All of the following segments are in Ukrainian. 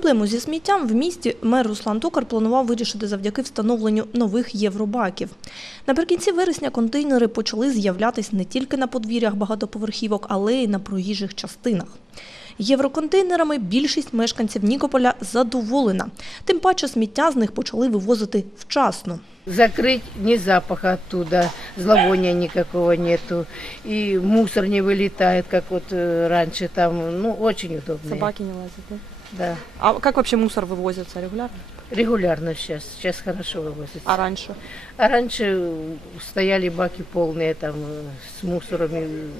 Проблему зі сміттям в місті мер Руслан Токар планував вирішити завдяки встановленню нових євробаків. Наприкінці вересня контейнери почали з'являтись не тільки на подвір'ях багатоповерхівок, але й на проїжджих частинах. Євроконтейнерами більшість мешканців Нікополя задоволена. Тим паче сміття з них почали вивозити вчасно. Закрыть ни запаха оттуда, зловония никакого нету. И мусор не вылетает, как вот э, раньше там. Ну, очень удобно. Собаки не лазят, да? Да. А как вообще мусор вывозится регулярно? Регулярно сейчас. Сейчас хорошо вывозят. А раньше? А раньше э, стояли баки полные там э, с мусорами.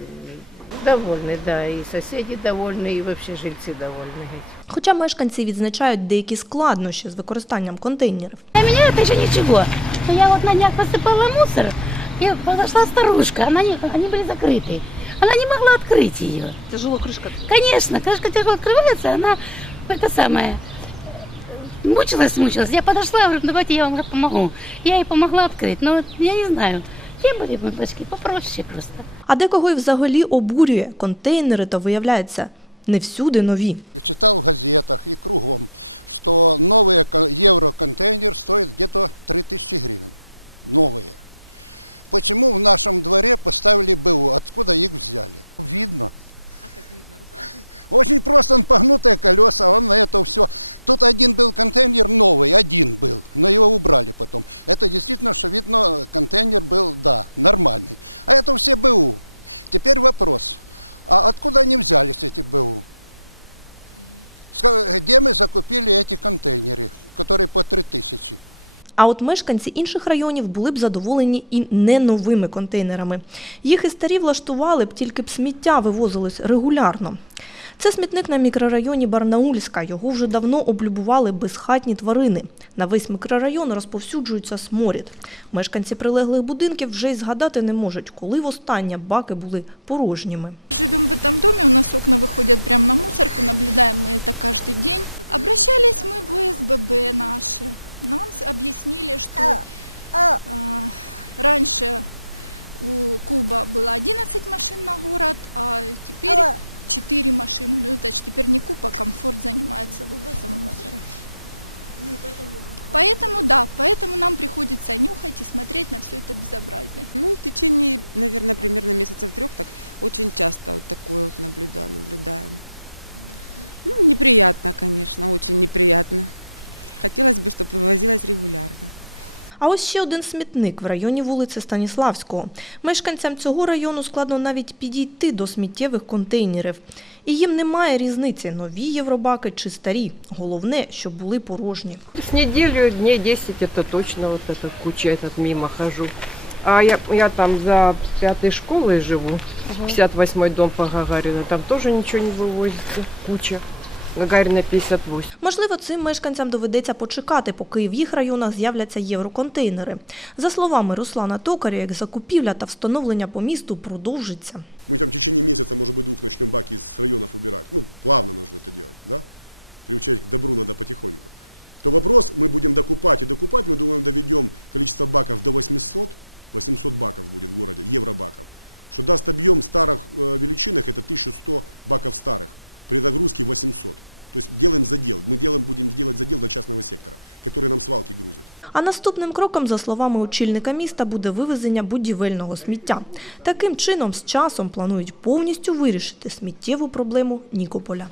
Довольны, да. И соседи довольны, и вообще жильцы довольны. Хоча мешканці відзначають деякі складнощі з використанням контейнерів. Для меня это еще ничего. Но я вот на днях посыпала мусор, и подошла старушка, она не, они были закрыты. Она не могла открыть ее. Тяжело крышка. Конечно, крышка тяжело открывается, она это самое мучилась, мучилась. Я подошла, говорю, давайте я вам помогу. Я ей помогла открыть, но вот я не знаю. Те были бабочки попроще просто. А декого й взагалі обурює контейнери, то виявляється не всюди нові. А от мешканці інших районів були б задоволені і не новими контейнерами. Їх і старі влаштували б, тільки б сміття вивозилось регулярно. Це смітник на мікрорайоні Барнаульська. Його вже давно облюбували безхатні тварини. На весь мікрорайон розповсюджується сморід. Мешканці прилеглих будинків вже й згадати не можуть, коли востаннє баки були порожніми. А ось ще один смітник в районі вулиці Станіславського. Мешканцям цього району складно навіть підійти до сміттєвих контейнерів. І їм немає різниці, нові євробаки чи старі. Головне, щоб були порожні. С неделю, дней 10 это точно вот эта куча этот мимо хожу. А я, я там за пятой школой живу, 58-й дом по Гагарину, там тоже ничего не вывозится, куча. Гагарина 58. Можливо, цим мешканцям доведеться почекати, поки в їх районах з'являться євроконтейнери. За словами Руслана Токаря, як закупівля та встановлення по місту продовжиться. А наступним кроком, за словами очільника міста, буде вивезення будівельного сміття. Таким чином, з часом планують повністю вирішити сміттєву проблему Нікополя.